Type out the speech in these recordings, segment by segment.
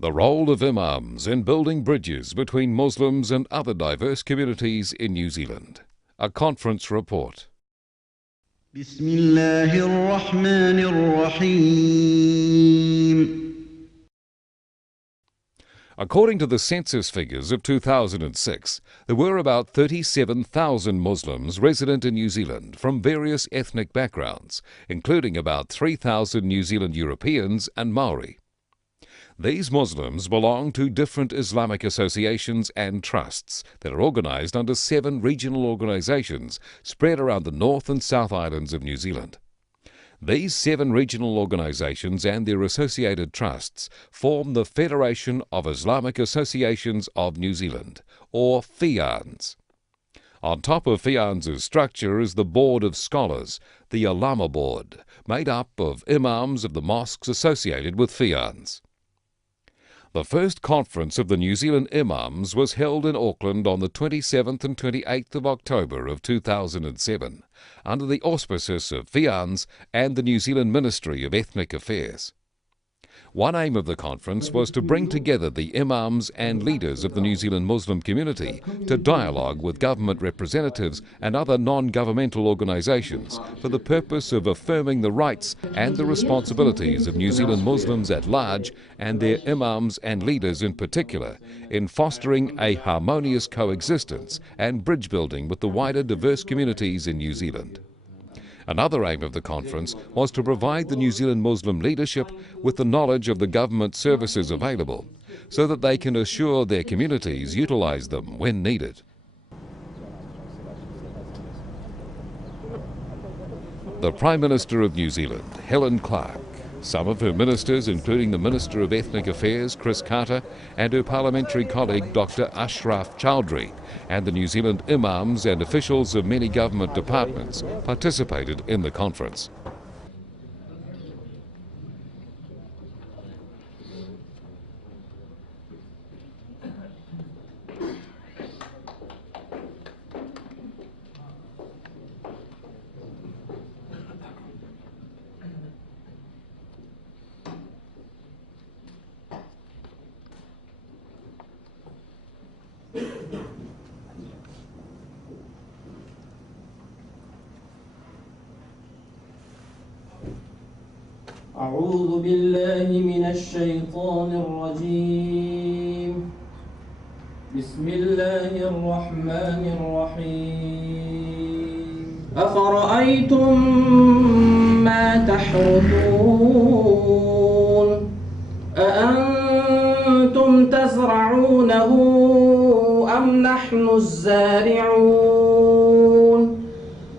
The role of Imams in building bridges between Muslims and other diverse communities in New Zealand. A conference report. بسم الله الرحمن الرحيم. According to the census figures of 2006, there were about 37,000 Muslims resident in New Zealand from various ethnic backgrounds, including about 3,000 New Zealand Europeans and Maori. These Muslims belong to different Islamic associations and trusts that are organised under 7 regional organisations spread around the North and South Islands of New Zealand. These 7 regional organisations and their associated trusts form the Federation of Islamic Associations of New Zealand, or FIANZ. On top of FIANZ's structure is the Board of Scholars, the Ulama Board, made up of Imams of the mosques associated with FIANZ. The first conference of the New Zealand Imams was held in Auckland on the 27th and 28th of October of 2007, under the auspices of FIANZ and the New Zealand Ministry of Ethnic Affairs. One aim of the conference was to bring together the Imams and leaders of the New Zealand Muslim community to dialogue with government representatives and other non-governmental organisations for the purpose of affirming the rights and the responsibilities of New Zealand Muslims at large and their Imams and leaders in particular in fostering a harmonious coexistence and bridge building with the wider diverse communities in New Zealand. Another aim of the conference was to provide the New Zealand Muslim leadership with the knowledge of the government services available so that they can assure their communities utilise them when needed. The Prime Minister of New Zealand, Helen Clark, some of her ministers, including the Minister of Ethnic Affairs, Chris Carter, and her parliamentary colleague, Dr. Ashraf Chowdhury, and the New Zealand Imams and officials of many government departments participated in the conference. أعوذ بالله من الشيطان الرجيم. بسم الله الرحمن الرحيم. أفرأيتم ما تحرثون أأنتم تزرعونه أم نحن الزارعون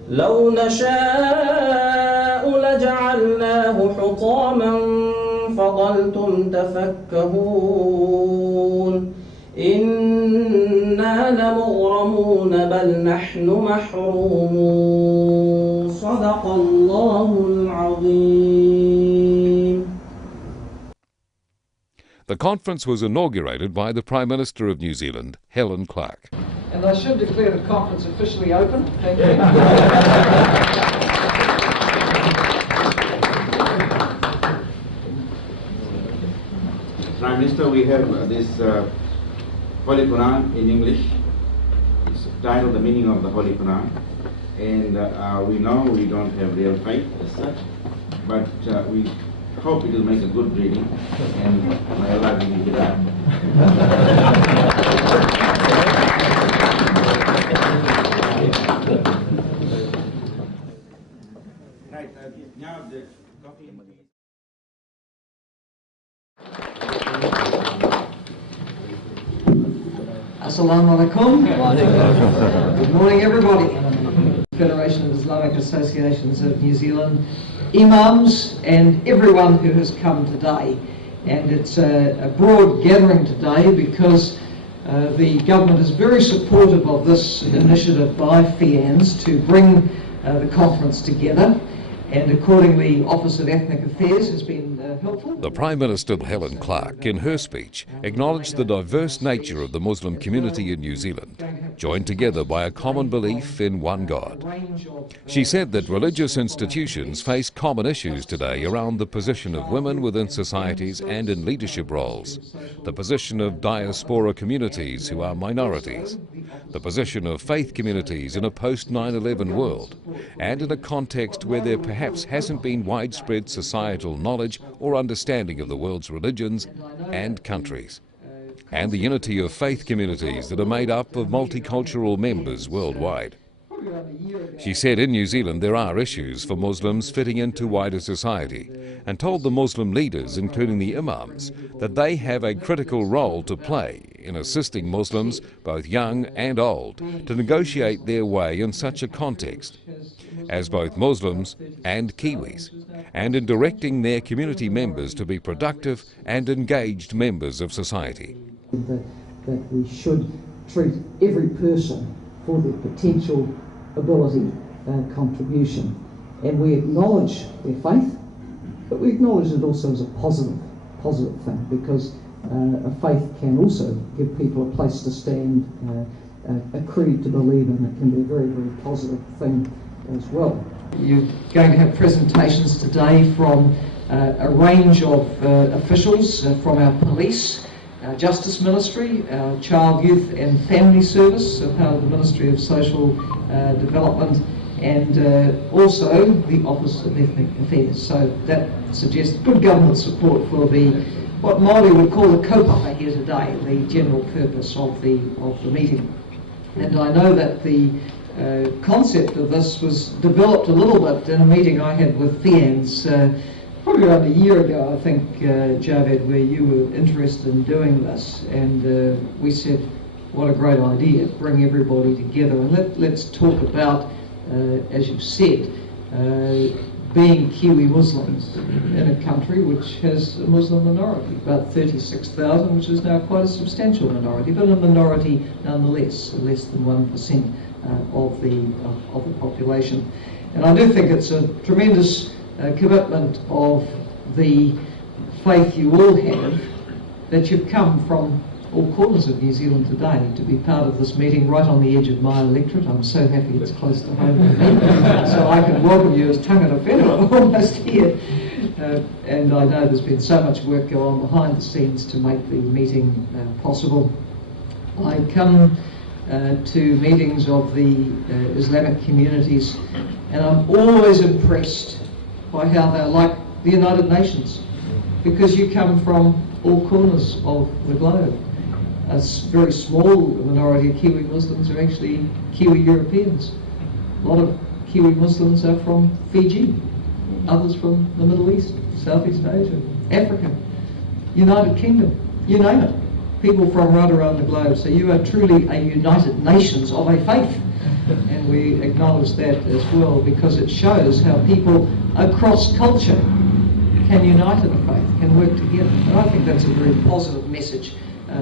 لو نشاء لجعلناه حطاما فظلتم تفكهون إنا لمغرمون بل نحن محرومون صدق الله العظيم. The conference was inaugurated by the Prime Minister of New Zealand, Helen Clark. And I should declare the conference officially open. Thank you. Prime Minister, we have this Holy Quran in English. It's titled The Meaning of the Holy Quran. And we know we don't have real faith as such, but we hope it will make a good reading, and may Allah give you that. Right, now the coffee. Assalamu alaikum. Good morning, everybody. Federation of Islamic Associations of New Zealand, Imams, and everyone who has come today. And it's a broad gathering today because the government is very supportive of this initiative by FIANZ to bring the conference together. and accordingly Office of Ethnic Affairs has been helpful. The Prime Minister Helen Clark, in her speech, acknowledged the diverse nature of the Muslim community in New Zealand, joined together by a common belief in one God. She said that religious institutions face common issues today around the position of women within societies and in leadership roles, the position of diaspora communities who are minorities, the position of faith communities in a post-9/11 world, and in a context where there perhaps hasn't been widespread societal knowledge or understanding of the world's religions and countries, and the unity of faith communities that are made up of multicultural members worldwide. She said in New Zealand there are issues for Muslims fitting into wider society, and told the Muslim leaders, including the Imams, that they have a critical role to play in assisting Muslims, both young and old, to negotiate their way in such a context, as both Muslims and Kiwis, and in directing their community members to be productive and engaged members of society. That we should treat every person for their potential ability contribution, and we acknowledge their faith, but we acknowledge it also as a positive thing, because a faith can also give people a place to stand, a creed to believe in. It can be a very, very positive thing as well. You're going to have presentations today from a range of officials from our police, our Justice Ministry, our Child, Youth and Family Service, part of the Ministry of Social Development, and also the Office of Ethnic Affairs. So that suggests good government support for what Maori would call the kaupapa here today, the general purpose of the meeting. And I know that the concept of this was developed a little bit in a meeting I had with FIANZ probably around a year ago, I think, Javed, where you were interested in doing this, and we said, what a great idea, bring everybody together, and let's talk about, as you said, being Kiwi Muslims in a country which has a Muslim minority, about 36,000, which is now quite a substantial minority, but a minority nonetheless, less than 1% of the population. And I do think it's a tremendous commitment of the faith you all have, that you've come from all corners of New Zealand today to be part of this meeting right on the edge of my electorate. I'm so happy it's close to home for me, so I can welcome you as tangata whenua almost here. And I know there's been so much work go on behind the scenes to make the meeting possible. I come to meetings of the Islamic communities, and I'm always impressed by how they're like the United Nations, because you come from all corners of the globe. A very small minority of Kiwi Muslims are actually Kiwi Europeans. A lot of Kiwi Muslims are from Fiji, others from the Middle East, Southeast Asia, Africa, United Kingdom, you name it. People from right around the globe. So you are truly a United Nations of a faith. And we acknowledge that as well, because it shows how people across culture can unite in the faith, can work together. And I think that's a very positive message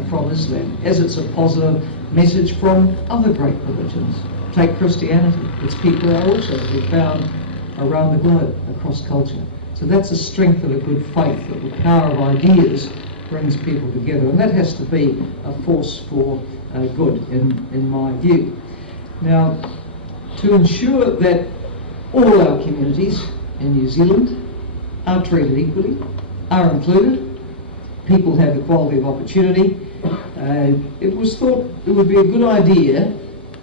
from Islam, as it's a positive message from other great religions. Take Christianity. Its people are also to be found around the globe, across culture. So that's the strength of a good faith, that the power of ideas brings people together. And that has to be a force for good, in my view. Now, to ensure that all our communities in New Zealand are treated equally, are included, people have equality of opportunity, it was thought it would be a good idea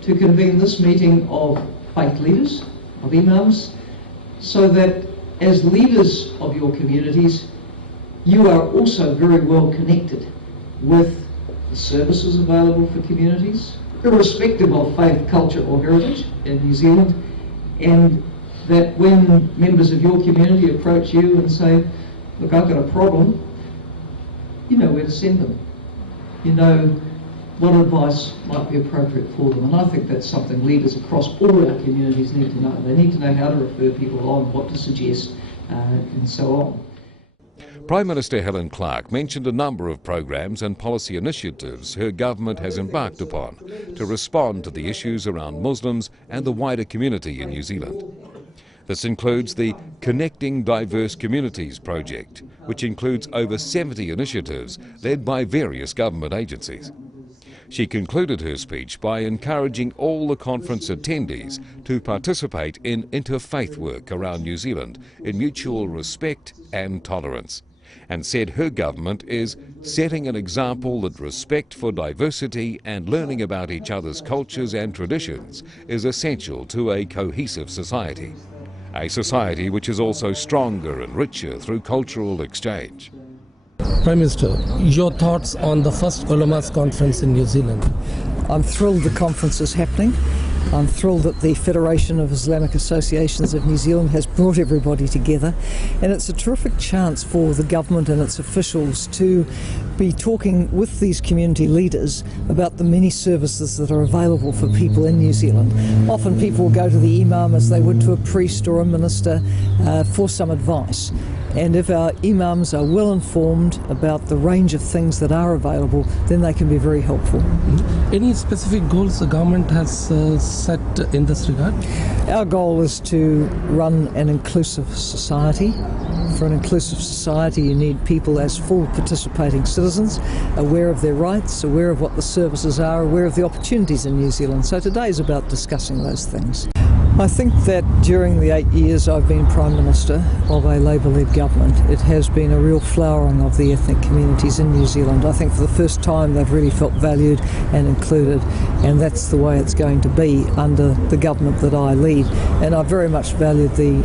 to convene this meeting of faith leaders, of imams, so that as leaders of your communities, you are also very well connected with the services available for communities, irrespective of faith, culture or heritage in New Zealand, and that when members of your community approach you and say, look, I've got a problem, you know where to send them. You know what advice might be appropriate for them. And I think that's something leaders across all our communities need to know. They need to know how to refer people on, what to suggest, and so on. Prime Minister Helen Clark mentioned a number of programs and policy initiatives her government has embarked upon to respond to the issues around Muslims and the wider community in New Zealand. This includes the Connecting Diverse Communities project, which includes over 70 initiatives led by various government agencies. She concluded her speech by encouraging all the conference attendees to participate in interfaith work around New Zealand in mutual respect and tolerance, and said her government is setting an example that respect for diversity and learning about each other's cultures and traditions is essential to a cohesive society. A society which is also stronger and richer through cultural exchange. Prime Minister, your thoughts on the first Ulama's conference in New Zealand? I'm thrilled the conference is happening. I'm thrilled that the Federation of Islamic Associations of New Zealand has brought everybody together, and it's a terrific chance for the government and its officials to be talking with these community leaders about the many services that are available for people in New Zealand. Often people will go to the Imam as they would to a priest or a minister for some advice. And if our Imams are well informed about the range of things that are available, then they can be very helpful. Any specific goals the government has set in this regard? Our goal is to run an inclusive society. For an inclusive society, you need people as full participating citizens, aware of their rights, aware of what the services are, aware of the opportunities in New Zealand. So today is about discussing those things. I think that during the 8 years I've been Prime Minister of a Labour-led government, it has been a real flowering of the ethnic communities in New Zealand. I think for the first time they've really felt valued and included, and that's the way it's going to be under the government that I lead. And I very much valued the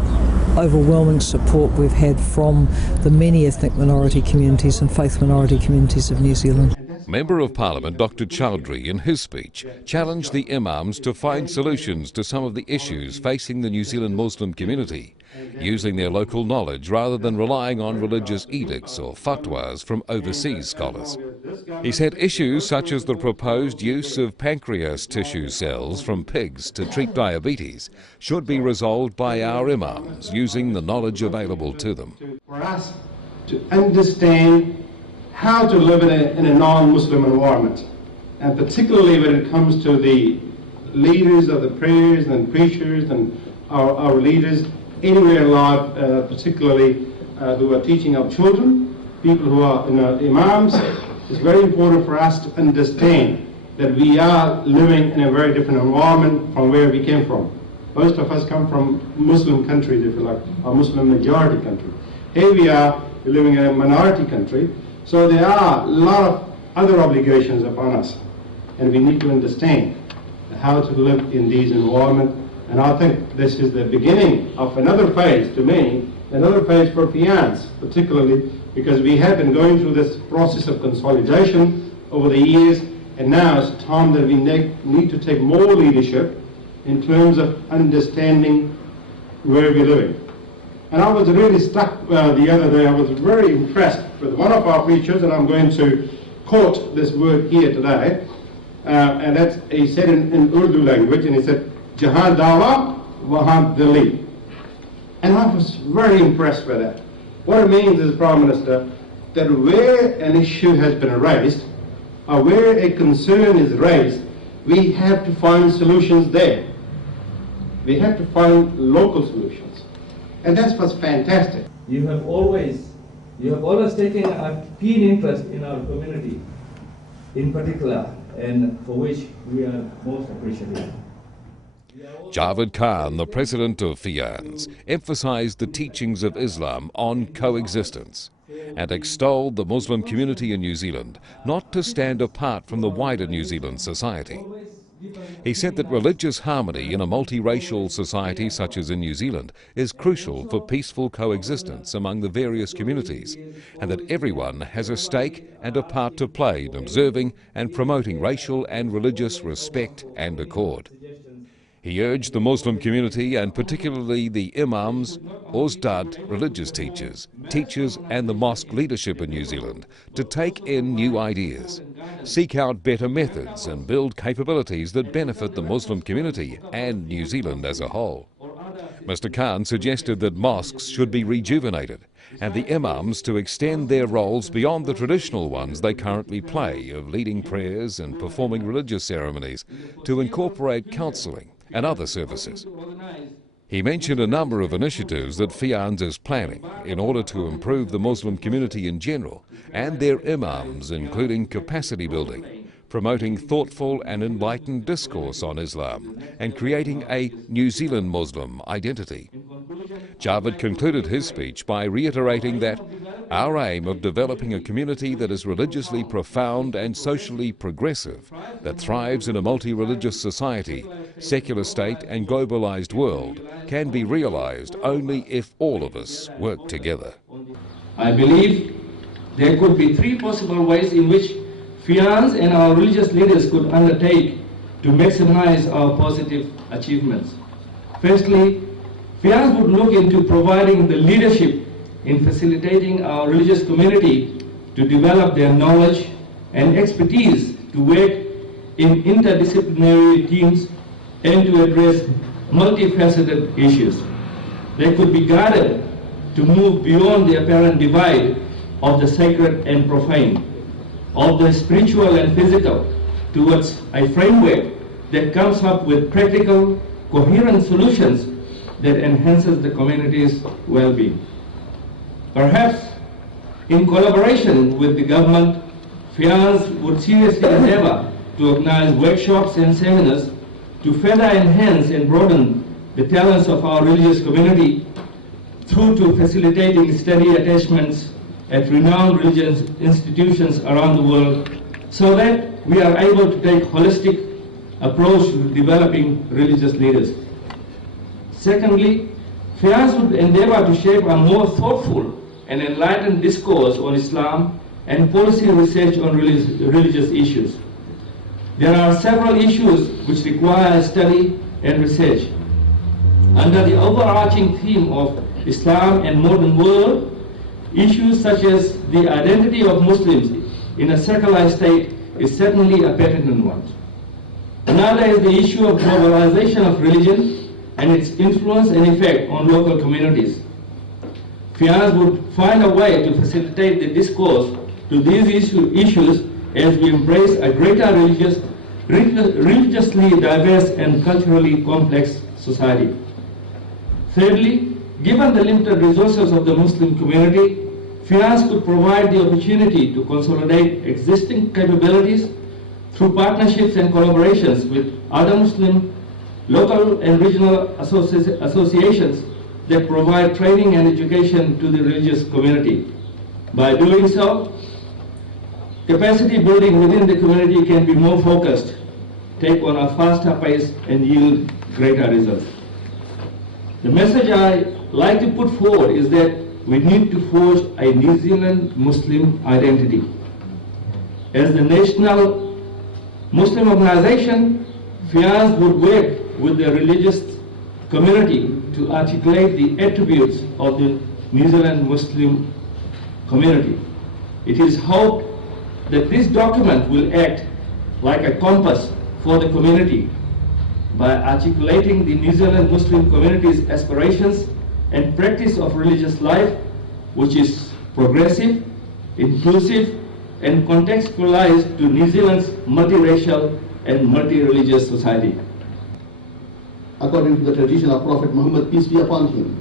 overwhelming support we've had from the many ethnic minority communities and faith minority communities of New Zealand. Member of Parliament Dr. Chowdhury, in his speech, challenged the Imams to find solutions to some of the issues facing the New Zealand Muslim community, using their local knowledge rather than relying on religious edicts or fatwas from overseas scholars. He said issues such as the proposed use of pancreas tissue cells from pigs to treat diabetes should be resolved by our Imams using the knowledge available to them. For us to understand how to live in a non-Muslim environment, and particularly when it comes to the leaders of the prayers and preachers and our leaders anywhere in life, particularly who are teaching our children, people who are Imams. It's very important for us to understand that we are living in a very different environment from where we came from. Most of us come from Muslim countries, if you like, or Muslim majority country. Here we are, we're living in a minority country. So there are a lot of other obligations upon us, and we need to understand how to live in these environments. And I think this is the beginning of another phase, to me, another phase for FIANZ, particularly because we have been going through this process of consolidation over the years, and now it's time that we need to take more leadership in terms of understanding where we're living. And I was really struck the other day, I was very impressed with one of our preachers, and I'm going to quote this word here today, and that's, he said in Urdu language, and he said, Jahan Dawa, Wahan Dili. And I was very impressed with that. What it means is, Prime Minister, that where an issue has been raised, or where a concern is raised, we have to find solutions there. We have to find local solutions. And that's what's fantastic. You have always taken a keen interest in our community, in particular, and for which we are most appreciative. Javed Khan, the president of FIANZ, emphasised the teachings of Islam on coexistence and extolled the Muslim community in New Zealand not to stand apart from the wider New Zealand society. He said that religious harmony in a multiracial society such as in New Zealand is crucial for peaceful coexistence among the various communities, and that everyone has a stake and a part to play in observing and promoting racial and religious respect and accord. He urged the Muslim community, and particularly the Imams, Ustad, religious teachers and the mosque leadership in New Zealand to take in new ideas, seek out better methods and build capabilities that benefit the Muslim community and New Zealand as a whole. Mr. Khan suggested that mosques should be rejuvenated and the Imams to extend their roles beyond the traditional ones they currently play of leading prayers and performing religious ceremonies to incorporate counselling and other services. He mentioned a number of initiatives that FIANZ is planning in order to improve the Muslim community in general and their imams, including capacity building, promoting thoughtful and enlightened discourse on Islam, and creating a New Zealand Muslim identity. Javed concluded his speech by reiterating that our aim of developing a community that is religiously profound and socially progressive, that thrives in a multi-religious society, secular state and globalized world, can be realized only if all of us work together. I believe there could be three possible ways in which FIANZ and our religious leaders could undertake to maximize our positive achievements. Firstly, FIANZ would look into providing the leadership in facilitating our religious community to develop their knowledge and expertise to work in interdisciplinary teams and to address multifaceted issues. They could be guided to move beyond the apparent divide of the sacred and profane, of the spiritual and physical, towards a framework that comes up with practical, coherent solutions that enhances the community's well-being. Perhaps, in collaboration with the government, FIANZ would seriously endeavor to organize workshops and seminars to further enhance and broaden the talents of our religious community through to facilitating steady attachments at renowned religious institutions around the world, so that we are able to take holistic approach to developing religious leaders. Secondly, FIANZ would endeavor to shape a more thoughtful and enlightened discourse on Islam and policy research on religious issues. There are several issues which require study and research. Under the overarching theme of Islam and modern world, issues such as the identity of Muslims in a secularized state is certainly a pertinent one. Another is the issue of globalization of religion and its influence and effect on local communities. FIANZ would find a way to facilitate the discourse to these issues as we embrace a greater religiously diverse and culturally complex society. Thirdly, given the limited resources of the Muslim community, FIANZ could provide the opportunity to consolidate existing capabilities through partnerships and collaborations with other Muslim, local and regional associations that provide training and education to the religious community. By doing so, capacity building within the community can be more focused, take on a faster pace and yield greater results. The message I like to put forward is that we need to forge a New Zealand Muslim identity. As the national Muslim organization, FIANZ would work with the religious community to articulate the attributes of the New Zealand Muslim community. It is hoped that this document will act like a compass for the community by articulating the New Zealand Muslim community's aspirations and practice of religious life, which is progressive, inclusive, and contextualized to New Zealand's multiracial and multi-religious society. According to the tradition of Prophet Muhammad, peace be upon him,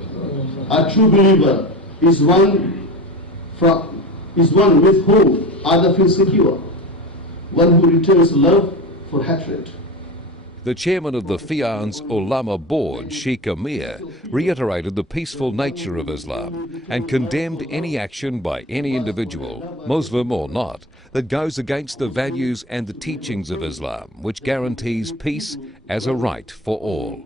a true believer is one with whom others feel secure, one who returns love for hatred. The chairman of the FIANZ Ulama Board, Sheikh Amir, reiterated the peaceful nature of Islam and condemned any action by any individual, Muslim or not, that goes against the values and the teachings of Islam, which guarantees peace as a right for all.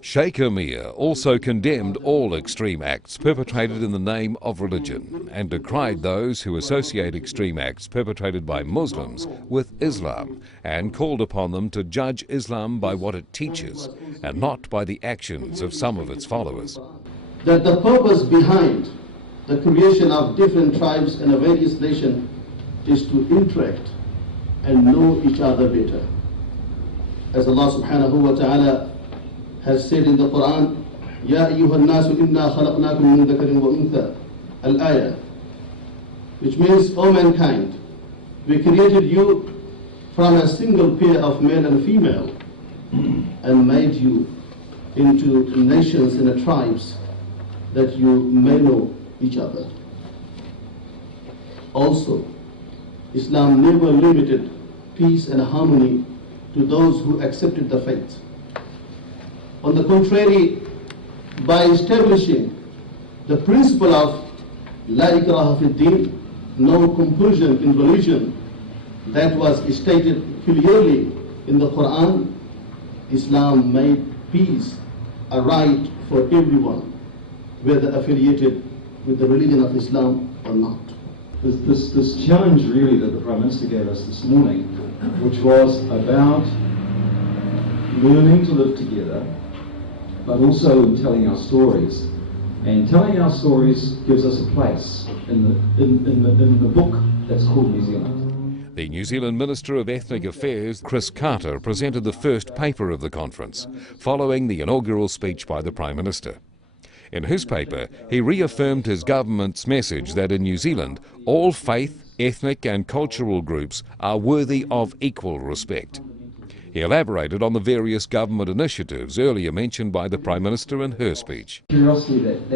Sheikh Amir also condemned all extreme acts perpetrated in the name of religion and decried those who associate extreme acts perpetrated by Muslims with Islam and called upon them to judge Islam by what it teaches and not by the actions of some of its followers. That the purpose behind the creation of different tribes and a various nation is to interact and know each other better. As Allah subhanahu wa ta'ala has said in the Quran, Ya ayyuhan nasu inna khalaqnakum min dhakarin wa untha, al-ayah, which means, O mankind, we created you from a single pair of male and female and made you into nations and tribes that you may know each other. Also, Islam never limited peace and harmony to those who accepted the faith. On the contrary, by establishing the principle of La ikraha fi din, no compulsion in religion, that was stated clearly in the Quran, Islam made peace a right for everyone, whether affiliated with the religion of Islam or not. This challenge really that the Prime Minister gave us this morning, which was about learning to live together, but also in telling our stories. And telling our stories gives us a place in the book that's called New Zealand. The New Zealand Minister of Ethnic Affairs, Chris Carter, presented the first paper of the conference, following the inaugural speech by the Prime Minister. In his paper, he reaffirmed his government's message that in New Zealand, all faith, ethnic and cultural groups are worthy of equal respect. He elaborated on the various government initiatives earlier mentioned by the Prime Minister in her speech. Curiosity it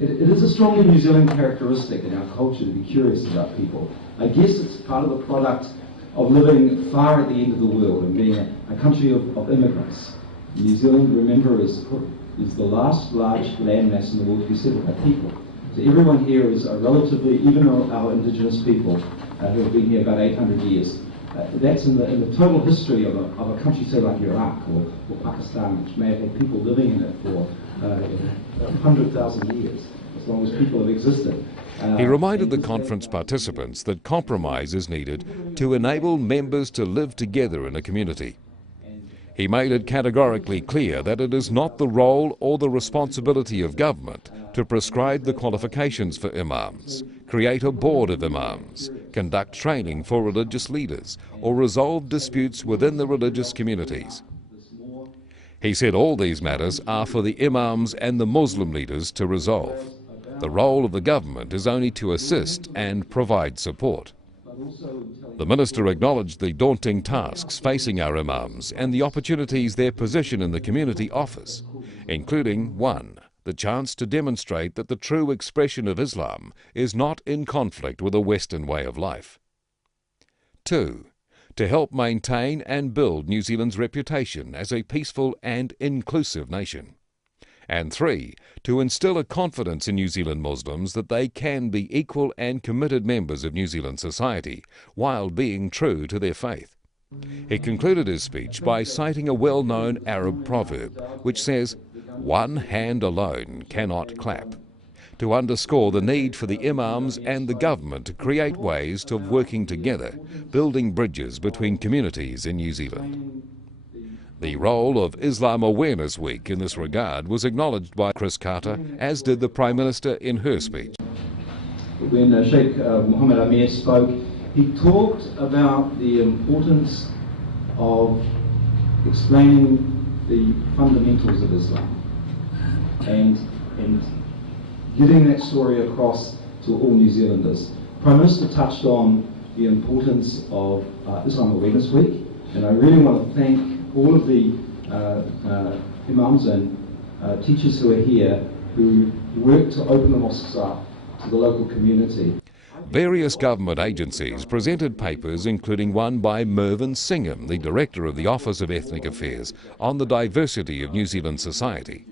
is a strongly New Zealand characteristic in our culture to be curious about people. I guess it's part of the product of living far at the end of the world and being a country of immigrants. New Zealand, remember, is the last large landmass in the world to be settled by people. So everyone here is relatively, even our indigenous people who have been here about 800 years. That's in the total history of a country, say like Iraq or Pakistan, which may have had people living in it for 100,000 years, as long as people have existed. He reminded the conference participants that compromise is needed to enable members to live together in a community. He made it categorically clear that it is not the role or the responsibility of government to prescribe the qualifications for imams, create a board of imams, conduct training for religious leaders, or resolve disputes within the religious communities. He said all these matters are for the imams and the Muslim leaders to resolve. The role of the government is only to assist and provide support. The minister acknowledged the daunting tasks facing our imams and the opportunities their position in the community offers, including 1. The chance to demonstrate that the true expression of Islam is not in conflict with a Western way of life. 2. To help maintain and build New Zealand's reputation as a peaceful and inclusive nation. And 3. To instill a confidence in New Zealand Muslims that they can be equal and committed members of New Zealand society while being true to their faith. He concluded his speech by citing a well-known Arab proverb which says, "One hand alone cannot clap," to underscore the need for the imams and the government to create ways of working together, building bridges between communities in New Zealand. The role of Islam Awareness Week in this regard was acknowledged by Chris Carter, as did the Prime Minister in her speech. When Sheikh Mohammed Amir spoke, he talked about the importance of explaining the fundamentals of Islam and getting that story across to all New Zealanders. Prime Minister touched on the importance of Islam Awareness Week, and I really want to thank all of the imams and teachers who are here who work to open the mosques up to the local community. Various government agencies presented papers, including one by Mervyn Singham, the Director of the Office of Ethnic Affairs, on the diversity of New Zealand society.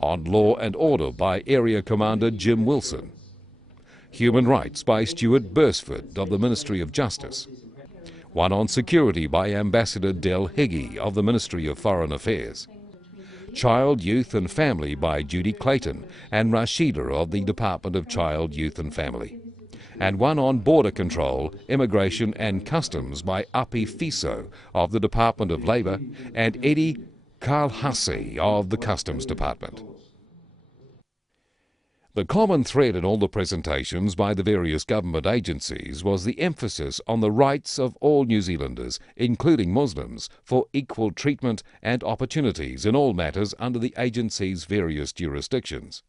On Law and Order by Area Commander Jim Wilson. Human Rights by Stuart Bursford of the Ministry of Justice. One on Security by Ambassador Del Higgy of the Ministry of Foreign Affairs. Child, Youth and Family by Judy Clayton and Rashida of the Department of Child, Youth and Family. And one on Border Control, Immigration and Customs by Api Fiso of the Department of Labour and Eddie Kalhassi of the Customs Department. The common thread in all the presentations by the various government agencies was the emphasis on the rights of all New Zealanders, including Muslims, for equal treatment and opportunities in all matters under the agency's various jurisdictions.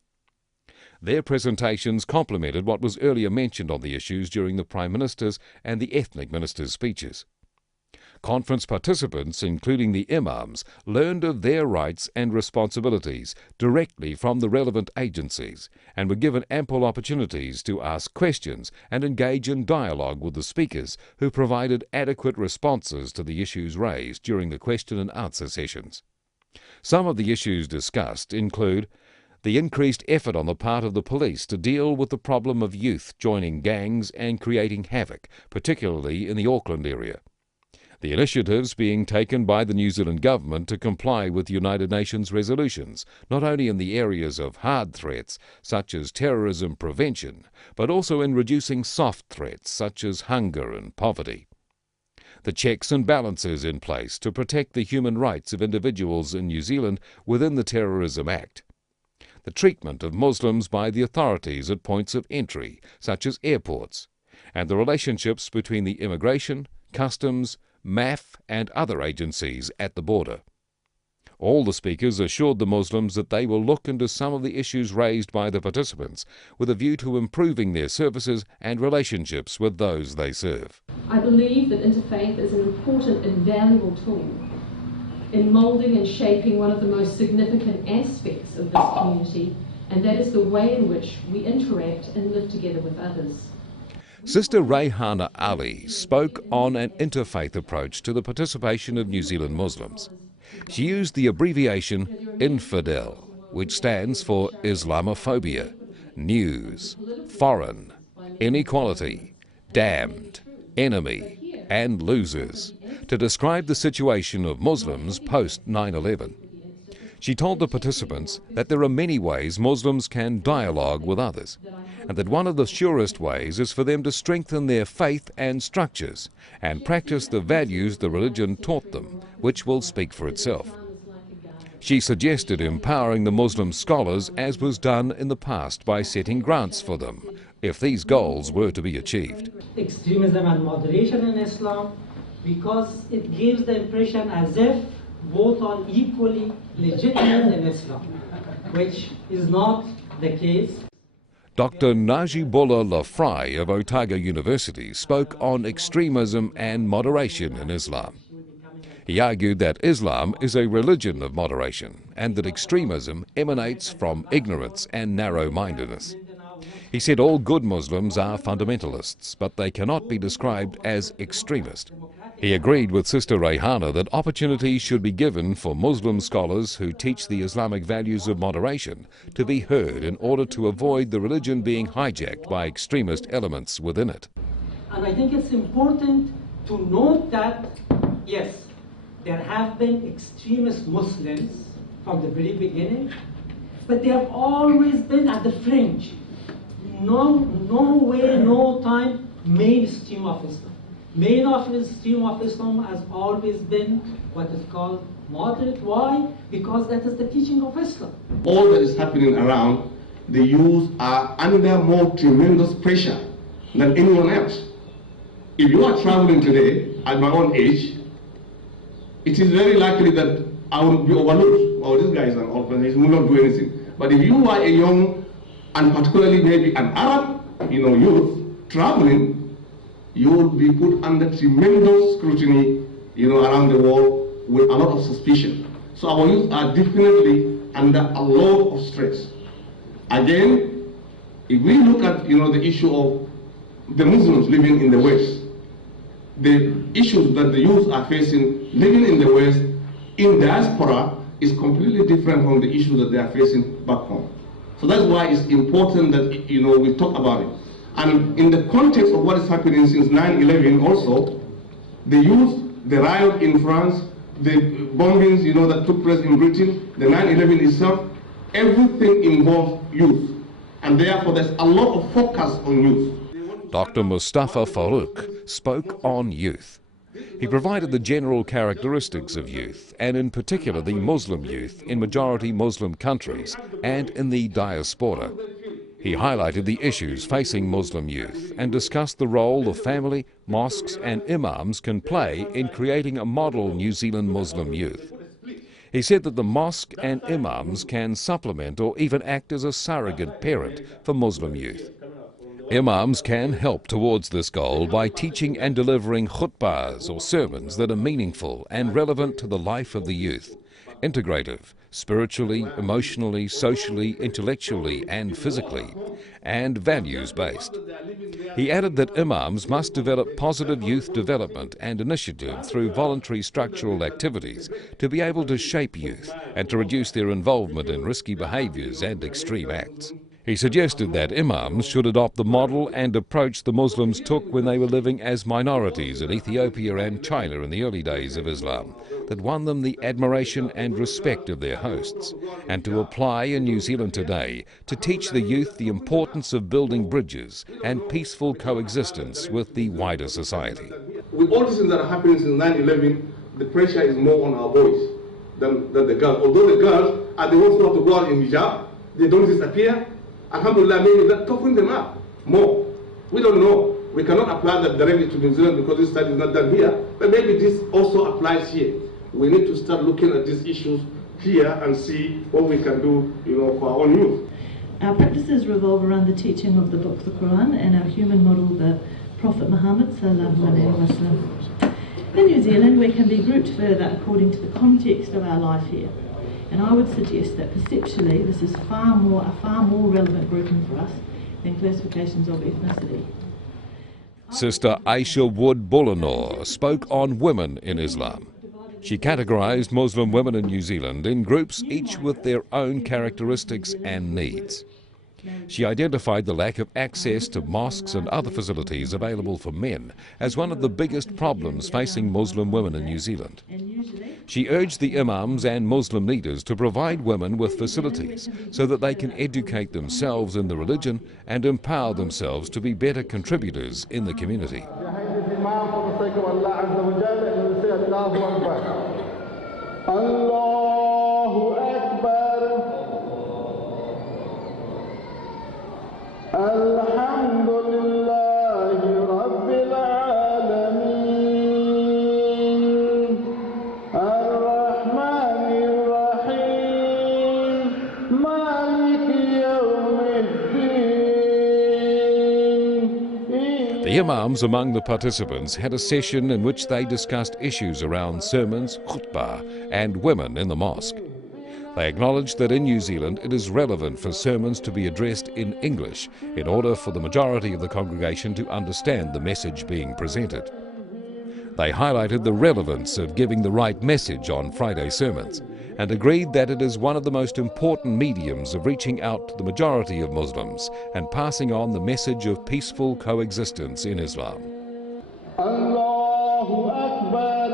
Their presentations complemented what was earlier mentioned on the issues during the Prime Minister's and the Ethnic Minister's speeches. Conference participants, including the Imams, learned of their rights and responsibilities directly from the relevant agencies and were given ample opportunities to ask questions and engage in dialogue with the speakers, who provided adequate responses to the issues raised during the question and answer sessions. Some of the issues discussed include the increased effort on the part of the police to deal with the problem of youth joining gangs and creating havoc, particularly in the Auckland area. The initiatives being taken by the New Zealand government to comply with United Nations resolutions, not only in the areas of hard threats, such as terrorism prevention, but also in reducing soft threats, such as hunger and poverty. The checks and balances in place to protect the human rights of individuals in New Zealand within the Terrorism Act. The treatment of Muslims by the authorities at points of entry, such as airports, and the relationships between the immigration, customs, MAF and other agencies at the border. All the speakers assured the Muslims that they will look into some of the issues raised by the participants with a view to improving their services and relationships with those they serve. I believe that interfaith is an important and valuable tool in moulding and shaping one of the most significant aspects of this community, and that is the way in which we interact and live together with others. Sister Rayhana Ali spoke on an interfaith approach to the participation of New Zealand Muslims. She used the abbreviation infidel, which stands for Islamophobia, news, foreign, inequality, damned, enemy, and losers, to describe the situation of Muslims post 9/11. She told the participants that there are many ways Muslims can dialogue with others, and that one of the surest ways is for them to strengthen their faith and structures and practice the values the religion taught them, which will speak for itself. She suggested empowering the Muslim scholars as was done in the past by setting grants for them, if these goals were to be achieved. Extremism and moderation in Islam, because it gives the impression as if both are equally legitimate in Islam, which is not the case. Dr. Najibola Lafrai of Otago University spoke on extremism and moderation in Islam. He argued that Islam is a religion of moderation and that extremism emanates from ignorance and narrow-mindedness. He said all good Muslims are fundamentalists, but they cannot be described as extremist. He agreed with Sister Rayhana that opportunities should be given for Muslim scholars who teach the Islamic values of moderation to be heard in order to avoid the religion being hijacked by extremist elements within it. And I think it's important to note that, yes, there have been extremist Muslims from the very beginning, but they have always been at the fringe. No way, no time, mainstream of Islam. Mainstream of Islam has always been what is called moderate. Why? Because that is the teaching of Islam. All that is happening around, the youth are under more tremendous pressure than anyone else. If you are traveling today at my own age, it is very likely that I will be overlooked. Oh, this guy is an orphan, he will not do anything. But if you are a young, and particularly maybe an Arab, youth traveling, you will be put under tremendous scrutiny, around the world with a lot of suspicion. So our youth are definitely under a lot of stress. Again, if we look at, the issue of the Muslims living in the West, the issues that the youth are facing living in the West, in diaspora, is completely different from the issues that they are facing back home. So that's why it's important that, we talk about it. And in the context of what is happening since 9/11 also, the youth, the riot in France, the bombings, that took place in Britain, the 9/11 itself, everything involves youth. And therefore there's a lot of focus on youth. Dr. Mustafa Farouk spoke on youth. He provided the general characteristics of youth, and in particular the Muslim youth in majority Muslim countries and in the diaspora. He highlighted the issues facing Muslim youth and discussed the role the family, mosques and imams can play in creating a model New Zealand Muslim youth. He said that the mosque and imams can supplement or even act as a surrogate parent for Muslim youth. Imams can help towards this goal by teaching and delivering khutbahs or sermons that are meaningful and relevant to the life of the youth, integrative, spiritually, emotionally, socially, intellectually and physically, and values-based. He added that imams must develop positive youth development and initiative through voluntary structural activities to be able to shape youth and to reduce their involvement in risky behaviours and extreme acts. He suggested that imams should adopt the model and approach the Muslims took when they were living as minorities in Ethiopia and China in the early days of Islam, that won them the admiration and respect of their hosts, and to apply in New Zealand today to teach the youth the importance of building bridges and peaceful coexistence with the wider society. With all these things that are happening since 9/11, the pressure is more on our boys than the girls. Although the girls are the ones who have to go out in hijab, they don't disappear. Alhamdulillah, maybe that toughen them up more. We don't know. We cannot apply that directly to New Zealand because this study is not done here, but maybe this also applies here. We need to start looking at these issues here and see what we can do, for our own youth. Our practices revolve around the teaching of the book, the Quran, and our human model, the Prophet Muhammad sallallahu alaihi wasallam. In New Zealand, we can be grouped further according to the context of our life here. And I would suggest that perceptually this is a far more relevant grouping for us than classifications of ethnicity. Sister Aisha Wood Bullinor spoke on women in Islam. She categorised Muslim women in New Zealand in groups each with their own characteristics and needs. She identified the lack of access to mosques and other facilities available for men as one of the biggest problems facing Muslim women in New Zealand. She urged the imams and Muslim leaders to provide women with facilities so that they can educate themselves in the religion and empower themselves to be better contributors in the community. The imams among the participants had a session in which they discussed issues around sermons, khutbah, and women in the mosque. They acknowledged that in New Zealand it is relevant for sermons to be addressed in English in order for the majority of the congregation to understand the message being presented. They highlighted the relevance of giving the right message on Friday sermons and agreed that it is one of the most important mediums of reaching out to the majority of Muslims and passing on the message of peaceful coexistence in Islam. Allahu Akbar.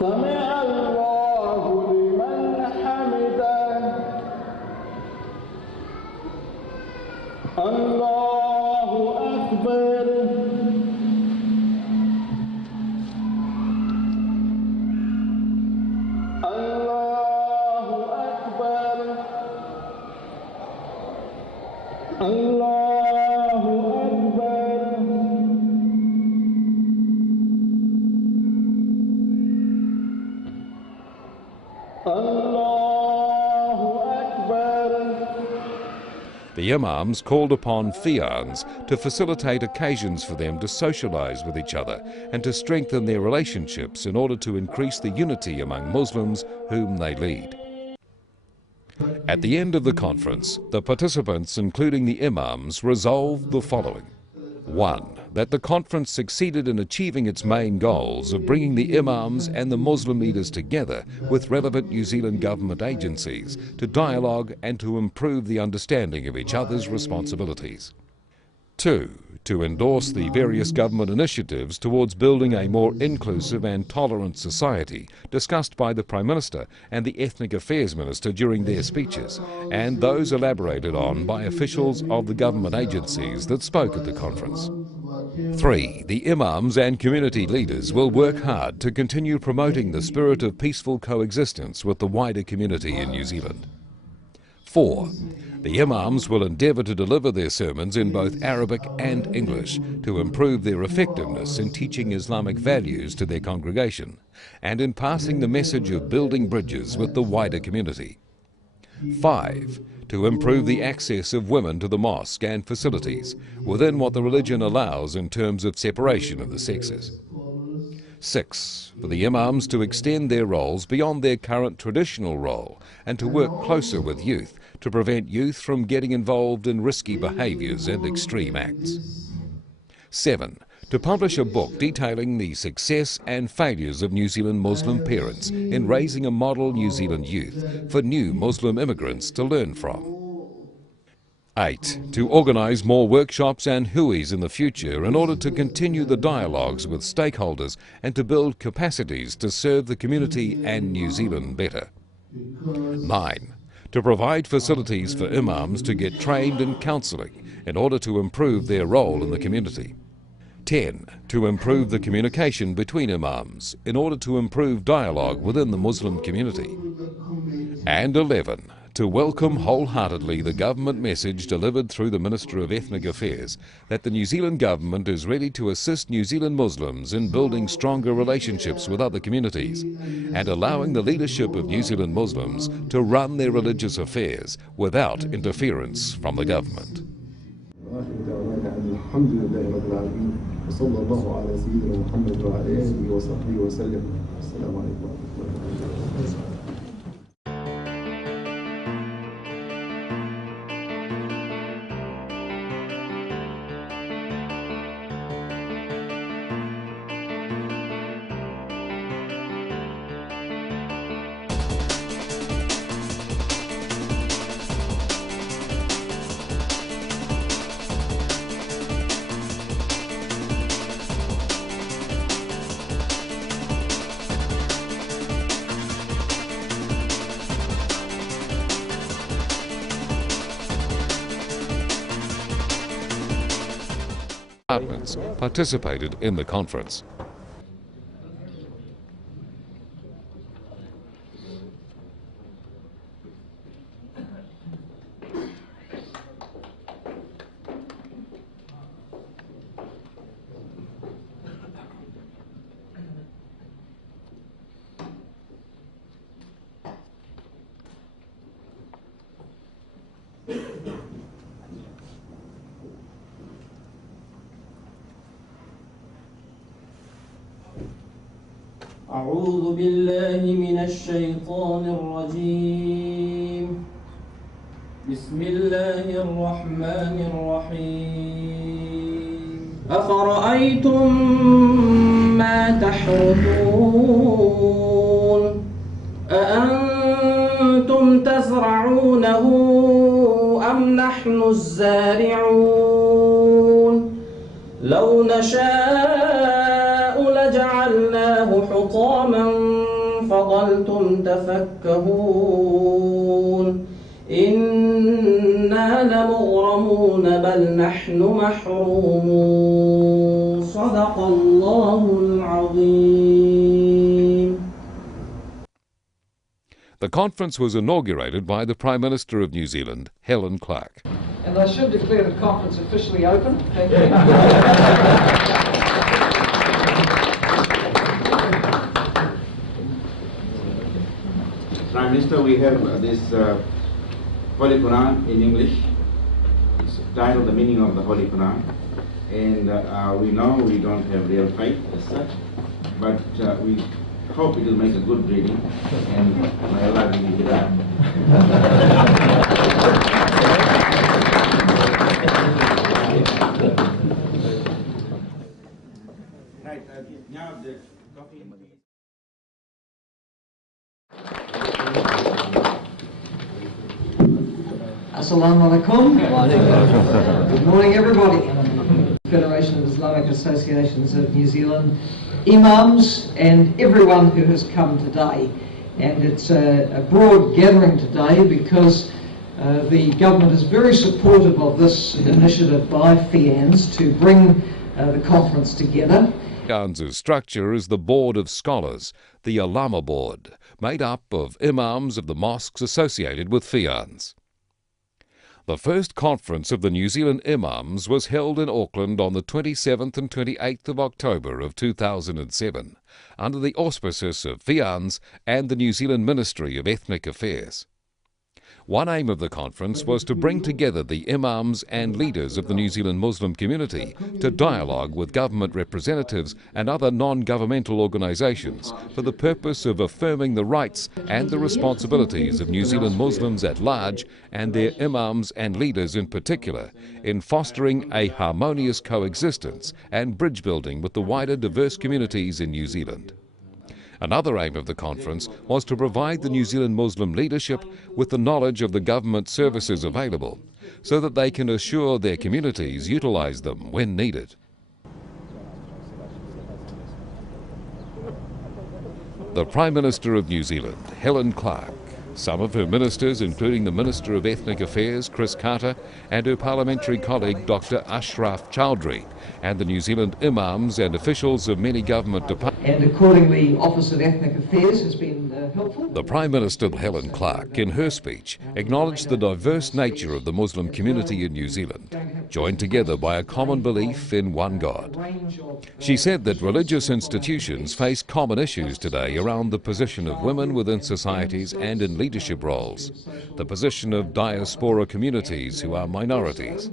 سمع الله لمن حمده الله أكبر الله أكبر الله أكبر الله أكبر. The imams called upon FIANZ to facilitate occasions for them to socialise with each other and to strengthen their relationships in order to increase the unity among Muslims whom they lead. At the end of the conference, the participants, including the imams, resolved the following. 1. That the conference succeeded in achieving its main goals of bringing the imams and the Muslim leaders together with relevant New Zealand government agencies to dialogue and to improve the understanding of each other's responsibilities. 2. To endorse the various government initiatives towards building a more inclusive and tolerant society discussed by the Prime Minister and the Ethnic Affairs Minister during their speeches, and those elaborated on by officials of the government agencies that spoke at the conference. 3. The imams and community leaders will work hard to continue promoting the spirit of peaceful coexistence with the wider community in New Zealand. 4. The Imams will endeavour to deliver their sermons in both Arabic and English to improve their effectiveness in teaching Islamic values to their congregation and in passing the message of building bridges with the wider community. 5. To improve the access of women to the mosque and facilities within what the religion allows in terms of separation of the sexes. 6. For the Imams to extend their roles beyond their current traditional role and to work closer with youth to prevent youth from getting involved in risky behaviours and extreme acts. 7. To publish a book detailing the success and failures of New Zealand Muslim parents in raising a model New Zealand youth for new Muslim immigrants to learn from. 8. To organise more workshops and huis in the future in order to continue the dialogues with stakeholders and to build capacities to serve the community and New Zealand better. 9. To provide facilities for Imams to get trained in counselling in order to improve their role in the community. 10. To improve the communication between Imams in order to improve dialogue within the Muslim community. And 11. To welcome wholeheartedly the government message delivered through the Minister of Ethnic Affairs that the New Zealand government is ready to assist New Zealand Muslims in building stronger relationships with other communities and allowing the leadership of New Zealand Muslims to run their religious affairs without interference from the government. Departments participated in the conference. أعوذ بالله من الشيطان الرجيم بسم الله الرحمن الرحيم أفرأيتم ما تحرثون أأنتم تزرعونه أم نحن الزارعون لو نشاء لجعلناه حطاما فظلتم تفكهون إنا لمغرمون بل نحن محرومون صدق الله العظيم. The conference was inaugurated by the Prime Minister of New Zealand, Helen Clark. And I should declare the conference officially open. Thank you. Prime Minister, we have this Holy Quran in English. It's titled The Meaning of the Holy Quran. And we know we don't have real faith as such, but we hope it will make a good reading, and may Allah give you hidayah. Right, now the coffee and tea. Assalamu alaikum. Good morning, everybody. Federation of Islamic Associations of New Zealand, Imams and everyone who has come today. And it's a broad gathering today because the government is very supportive of this initiative by FIANZ to bring the conference together. FIANZ's structure is the Board of Scholars, the Ulama Board, made up of Imams of the mosques associated with FIANZ. The first conference of the New Zealand Imams was held in Auckland on the 27th and 28th of October of 2007, under the auspices of FIANZ and the New Zealand Ministry of Ethnic Affairs. One aim of the conference was to bring together the Imams and leaders of the New Zealand Muslim community to dialogue with government representatives and other non-governmental organisations for the purpose of affirming the rights and the responsibilities of New Zealand Muslims at large and their Imams and leaders in particular in fostering a harmonious coexistence and bridge building with the wider diverse communities in New Zealand. Another aim of the conference was to provide the New Zealand Muslim leadership with the knowledge of the government services available so that they can assure their communities utilise them when needed. The Prime Minister of New Zealand, Helen Clark, some of her ministers, including the Minister of Ethnic Affairs, Chris Carter, and her parliamentary colleague, Dr. Ashraf Chowdhury, and the New Zealand Imams and officials of many government departments. And accordingly, Office of Ethnic Affairs has been helpful. The Prime Minister, Helen Clark, in her speech, acknowledged the diverse nature of the Muslim community in New Zealand, joined together by a common belief in one God. She said that religious institutions face common issues today around the position of women within societies and in leadership roles, the position of diaspora communities who are minorities,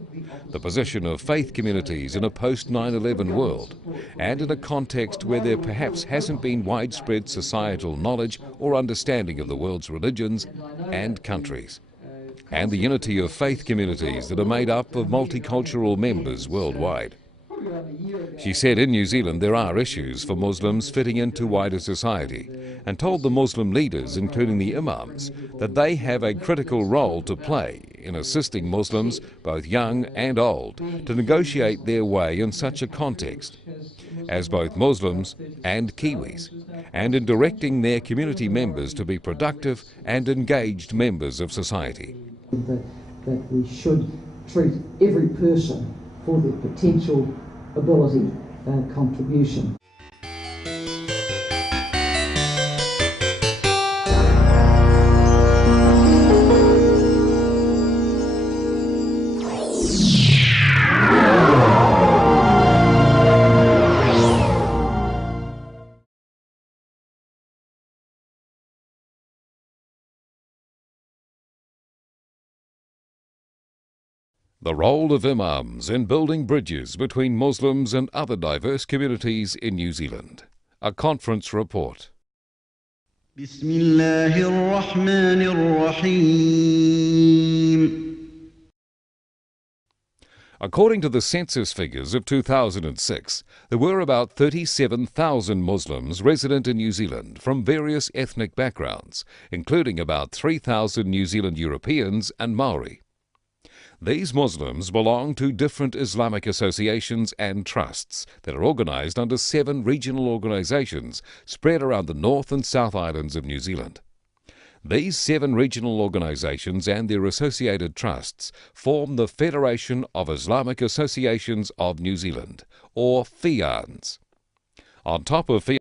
the position of faith communities in a post-9/11 world, and in a context where there perhaps hasn't been widespread societal knowledge or understanding of the world's religions and countries, and the unity of faith communities that are made up of multicultural members worldwide. She said in New Zealand there are issues for Muslims fitting into wider society, and told the Muslim leaders, including the Imams, that they have a critical role to play in assisting Muslims, both young and old, to negotiate their way in such a context, as both Muslims and Kiwis, and in directing their community members to be productive and engaged members of society. That we should treat every person for their potential ability and contribution. The role of Imams in building bridges between Muslims and other diverse communities in New Zealand. A conference report. Bismillahir Rahmanir Rahim. According to the census figures of 2006, there were about 37,000 Muslims resident in New Zealand from various ethnic backgrounds, including about 3,000 New Zealand Europeans and Maori. These Muslims belong to different Islamic associations and trusts that are organised under 7 regional organisations spread around the North and South Islands of New Zealand. These 7 regional organisations and their associated trusts form the Federation of Islamic Associations of New Zealand, or FIANZ. On top of FIANZ,